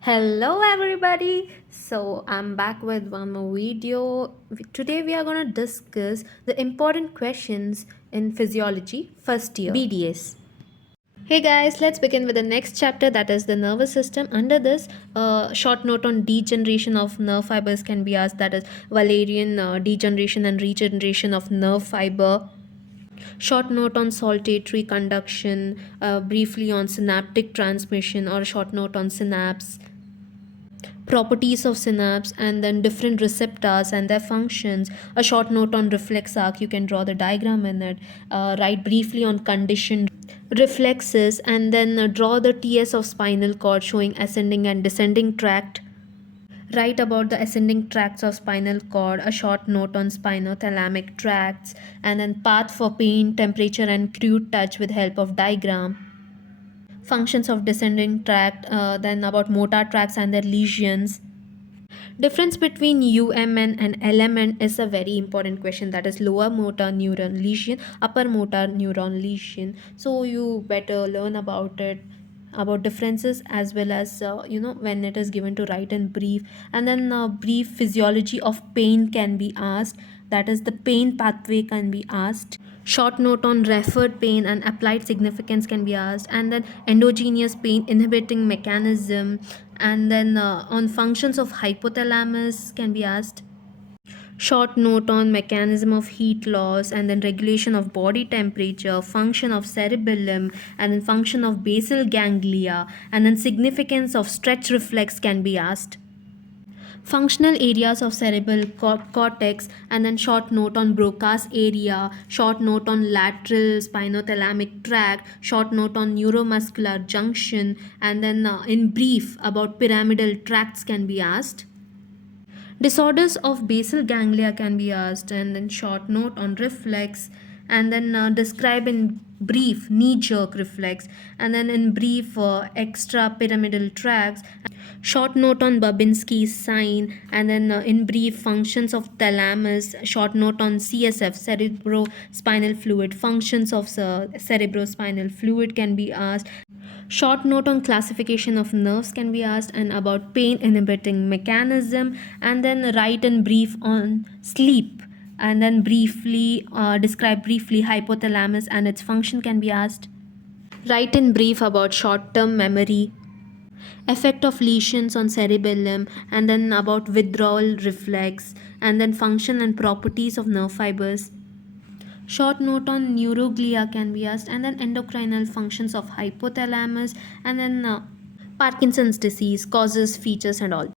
Hello everybody. So I'm back with one more video. Today we are going to discuss the important questions in physiology first year BDS. Hey guys, let's begin with the next chapter, that is the nervous system. Under this, short note on degeneration of nerve fibers can be asked, that is Valerian degeneration and regeneration of nerve fiber. Short note on saltatory conduction, briefly on synaptic transmission, or a short note on synapse, properties of synapse, and then different receptors and their functions. A short note on reflex arc, you can draw the diagram in it. Write briefly on conditioned reflexes, and then draw the ts of spinal cord showing ascending and descending tract. Write about the ascending tracts of spinal cord. A short note on spinothalamic tracts, and then path for pain, temperature, and crude touch with help of diagram. Functions of descending tract, then about motor tracts and their lesions. Difference between UMN and LMN is a very important question, that is lower motor neuron lesion, upper motor neuron lesion. So you better learn about it, about differences, as well as when it is given to write in brief. And then brief physiology of pain can be asked, that is the pain pathway can be asked. Short note on referred pain and applied significance can be asked, and then endogenous pain inhibiting mechanism, and then on functions of hypothalamus can be asked. Short note on mechanism of heat loss, and then regulation of body temperature, function of cerebellum, and then function of basal ganglia, and then significance of stretch reflex can be asked. Functional areas of cerebral cortex, and then short note on Broca's area, short note on lateral spinothalamic tract, short note on neuromuscular junction, and then in brief about pyramidal tracts can be asked. Disorders of basal ganglia can be asked, and then short note on reflex, and then describe in brief knee jerk reflex, and then in brief extra pyramidal tracts. Short note on Babinski's sign, and then in brief functions of thalamus. Short note on CSF, cerebrospinal fluid, functions of cerebrospinal fluid can be asked. Short note on classification of nerves can be asked, and about pain inhibiting mechanism, and then write in brief on sleep, and then briefly describe briefly hypothalamus and its function can be asked. Write in brief about short term memory, effect of lesions on cerebellum, and then about withdrawal reflex, and then function and properties of nerve fibers. Short note on neuroglia can be asked, and then endocrinal functions of hypothalamus, and then Parkinson's disease, causes, features, and all.